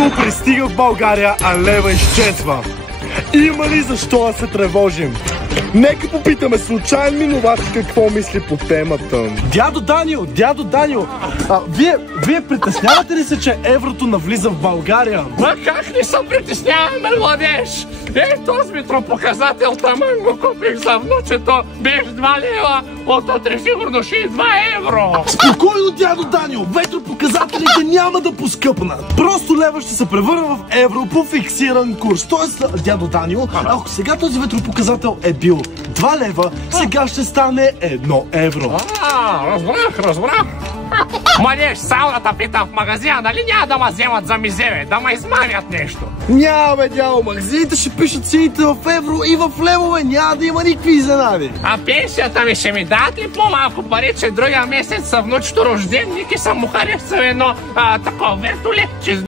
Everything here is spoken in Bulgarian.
Еврото пристига в България, а лева изчезва. Има ли защо да се тревожим? Нека попитаме случайен минуват какво мисли по темата. Дядо Данио, вие притеснявате ли се, че еврото навлиза в България? Ма как не се притесняваме, младеж? Този метропоказател таман го купих за внучето, беше 2 лева, от утре сигурно ще е 2 евро. Спокойно, дядо Данио, ветропоказателите няма да поскъпнат. Просто лева ще се превърне в евро по фиксиран курс. Тоест, дядо Данио, ако сега този ветропоказател е бил 2 лева, сега ще стане 1 евро. Разбрах. Младеж, само да те питам в магазина, нали няма да ме вземат за мизеве, да ме измамят нещо? Няма, бе, дядо, магазините ще пишат цените в евро и в левове, няма да има никакви изненади. А пенсията ми ще ми дадат ли по-малко пари, че другия месец са внучето рожденник и съм му харесал едно такова вертолетче?